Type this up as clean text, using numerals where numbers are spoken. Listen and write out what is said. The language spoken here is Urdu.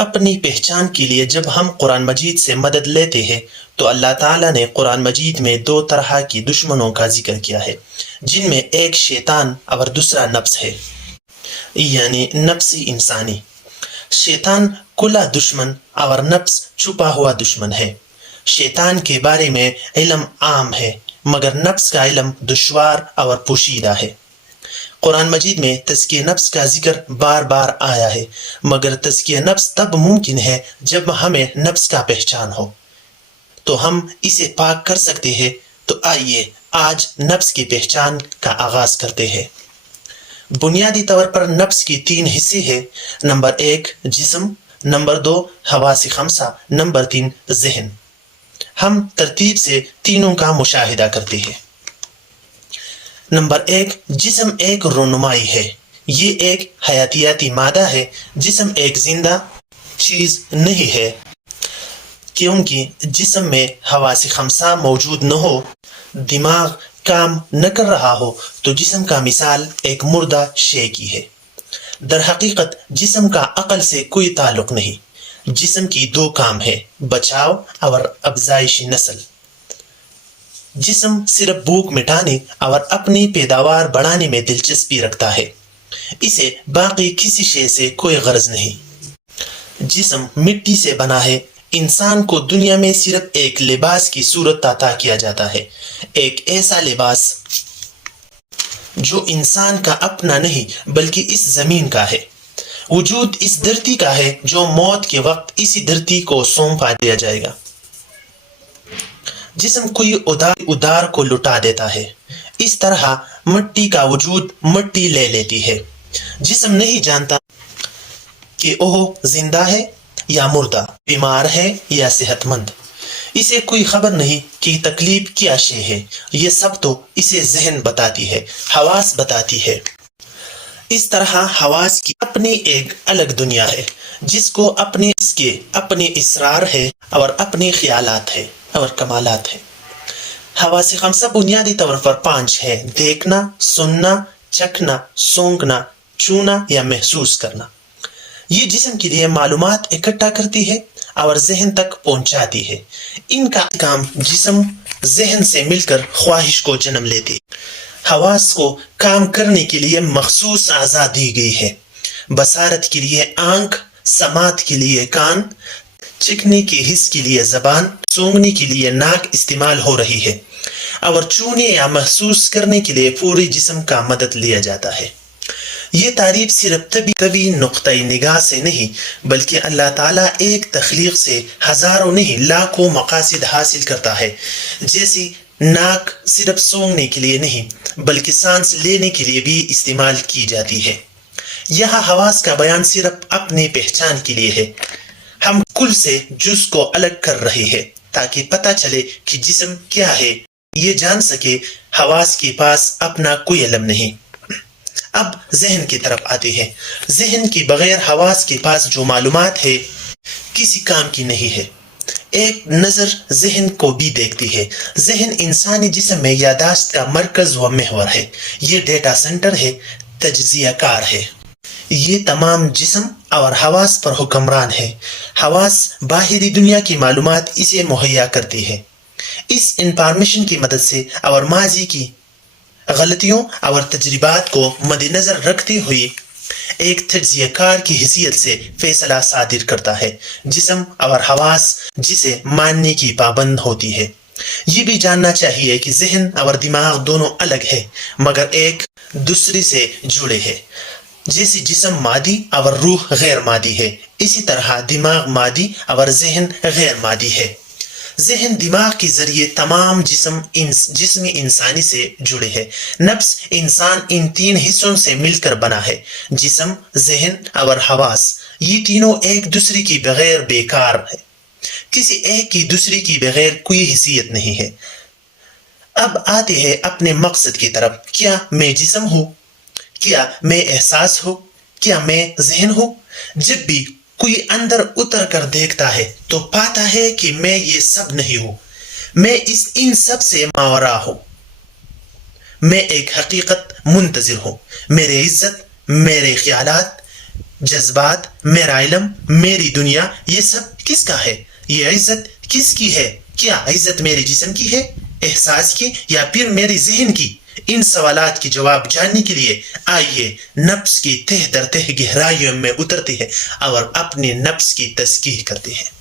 اپنی پہچان کے لیے جب ہم قرآن مجید سے مدد لیتے ہیں تو اللہ تعالیٰ نے قرآن مجید میں دو طرح کی دشمنوں کا ذکر کیا ہے، جن میں ایک شیطان اور دوسرا نفس ہے، یعنی نفسی انسانی۔ شیطان کھلا دشمن اور نفس چھپا ہوا دشمن ہے۔ شیطان کے بارے میں علم عام ہے، مگر نفس کا علم دشوار اور پوشیدہ ہے۔ قرآن مجید میں تزکیہ نفس کا ذکر بار بار آیا ہے، مگر تزکیہ نفس تب ممکن ہے جب ہمیں نفس کا پہچان ہو تو ہم اسے پاک کر سکتے ہیں۔ تو آئیے آج نفس کی پہچان کا آغاز کرتے ہیں۔ بنیادی طور پر نفس کی تین حصے ہیں: نمبر 1 جسم، نمبر 2 حواس خمسہ، نمبر 3 ذہن۔ ہم ترتیب سے تینوں کا مشاہدہ کرتے ہیں۔ نمبر 1، جسم ایک رونمائی ہے۔ یہ ایک حیاتیاتی مادہ ہے۔ جسم ایک زندہ چیز نہیں ہے، کیونکہ جسم میں حواس خمسہ موجود نہ ہو، دماغ کام نہ کر رہا ہو تو جسم کا مثال ایک مردہ شے کی ہے۔ در حقیقت جسم کا عقل سے کوئی تعلق نہیں۔ جسم کی دو کام ہے: بچاؤ اور افزائش نسل۔ جسم صرف بھوک مٹانے اور اپنی پیداوار بڑھانے میں دلچسپی رکھتا ہے، اسے باقی کسی شے سے کوئی غرض نہیں۔ جسم مٹی سے بنا ہے۔ انسان کو دنیا میں صرف ایک لباس کی صورت عطا کیا جاتا ہے، ایک ایسا لباس جو انسان کا اپنا نہیں بلکہ اس زمین کا ہے۔ وجود اس دھرتی کا ہے جو موت کے وقت اسی دھرتی کو سونپا دیا جائے گا۔ جسم کوئی ادار کو لٹا دیتا ہے، اس طرح مٹی کا وجود مٹی لے لیتی ہے۔ جسم نہیں جانتا کہ وہ زندہ ہے یا مردہ، بیمار ہے یا صحت مند۔ اسے کوئی خبر نہیں کہ تکلیف کیا شے ہے۔ یہ سب تو اسے ذہن بتاتی ہے، حواس بتاتی ہے۔ اس طرح حواس کی اپنی ایک الگ دنیا ہے، جس کو اپنے اسرار ہے اور اپنے خیالات ہے اور کمالات ہے۔ حواس خمسہ بنیادی طور پر 5 ہے: دیکھنا، سننا، چکھنا، سونگھنا، چھونا یا محسوس کرنا۔ یہ جسم کے لیے معلومات اکٹھا کرتی ہے اور ذہن تک پہنچاتی ہے۔ ان کا کام جسم ذہن سے مل کر خواہش کو جنم لیتی ہے۔ حواس کو کام کرنے کے لیے مخصوص اعضاء دی گئی ہے۔ بصارت کے لیے آنکھ، سماعت کے لیے کان، چکھنے کے حس کے لیے زبان، سونگھنے کے لیے ناک استعمال ہو رہی ہے، اور چھونے یا محسوس کرنے کے لیے پورے جسم کا مدد لیا جاتا ہے۔ یہ تعریف صرف طبی نقطۂ نگاہ سے نہیں بلکہ اللہ تعالیٰ ایک تخلیق سے ہزاروں نہیں لاکھوں مقاصد حاصل کرتا ہے۔ جیسے ناک صرف سونگھنے کے لیے نہیں بلکہ سانس لینے کے لیے بھی استعمال کی جاتی ہے۔ یہاں حواس کا بیان صرف اپنی پہچان کے لیے ہے۔ ہم کل سے جز کو الگ کر رہے ہیں تاکہ پتہ چلے کہ جسم کیا ہے، یہ جان سکے۔ حواس کے پاس اپنا کوئی علم نہیں۔ اب ذہن کی طرف آتے ہیں۔ ذہن کے بغیر حواس کے پاس جو معلومات ہے کسی کام کی نہیں ہے۔ ایک نظر ذہن کو بھی دیکھتی ہے۔ ذہن انسانی جسم میں یادداشت کا مرکز و محور ہے۔ یہ ڈیٹا سینٹر ہے، تجزیہ کار ہے۔ یہ تمام جسم اور حواس پر حکمران ہے۔ حواس باہری دنیا کی معلومات اسے مہیا کرتی ہے۔ اس انفارمیشن کی مدد سے اور ماضی کی غلطیوں اور تجربات کو مد نظر رکھتے ہوئے ایک تجزیہ کار کی حیثیت سے فیصلہ صادر کرتا ہے۔ جسم اور حواس جسے ماننے کی پابند ہوتی ہے۔ یہ بھی جاننا چاہیے کہ ذہن اور دماغ دونوں الگ ہیں مگر ایک دوسرے سے جڑے ہیں۔ جیسے جسم مادی اور روح غیر مادی ہے، اسی طرح دماغ مادی اور ذہن غیر مادی ہے۔ ذہن دماغ کے ذریعے تمام جسم انسانی سے جڑے ہیں۔ نفس انسان ان 3 حصوں سے مل کر بنا ہے: جسم، ذہن اور حواس۔ یہ تینوں ایک دوسرے کے بغیر بیکار ہے۔ کسی ایک کی دوسرے کی بغیر کوئی حیثیت نہیں ہے۔ اب آتے ہیں اپنے مقصد کی طرف۔ کیا میں جسم ہوں؟ کیا میں احساس ہوں؟ کیا میں ذہن ہوں؟ جب بھی کوئی اندر اتر کر دیکھتا ہے تو پاتا ہے کہ میں یہ سب نہیں ہوں۔ میں ان سب سے ماورا ہوں۔ میں ایک حقیقت منتظر ہوں۔ میرے عزت، میرے خیالات، جذبات، میرا علم، میری دنیا، یہ سب کس کا ہے؟ یہ عزت کس کی ہے؟ کیا عزت میرے جسم کی ہے، احساس کی، یا پھر میرے ذہن کی؟ ان سوالات کے جواب جاننے کے لیے آئیے نفس کی تہ در تہ گہرائیوں میں اترتے ہیں اور اپنے نفس کی تزکیہ کرتے ہیں۔